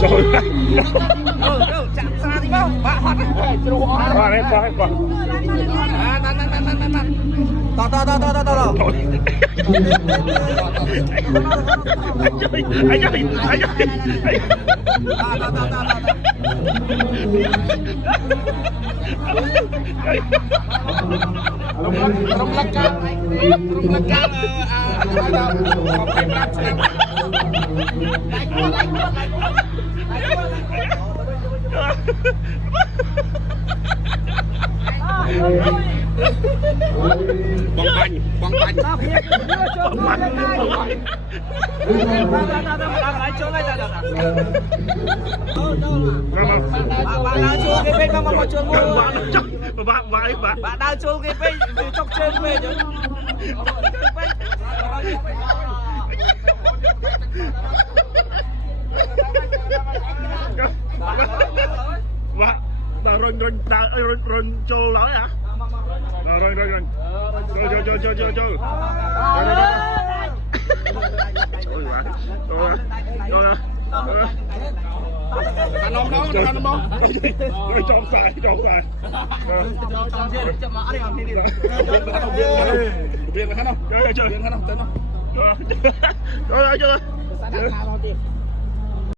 Trời chạm xa đi không bạn hoạt qua đấy qua qua to anh ơi Rung lekan bong banh lại chỗ này bạn đang chua cái bên mà chua bạn đang chua cái bên trong trên về chứ Vâng, run trâu nói hả? Run. Chơi. Ăn nóng đó. Trộm xài. Chậm mã đi làm gì đi. Riêng là hết không? Chơi. Riêng hết không? Tên không? Chơi. Sao đang sao đi.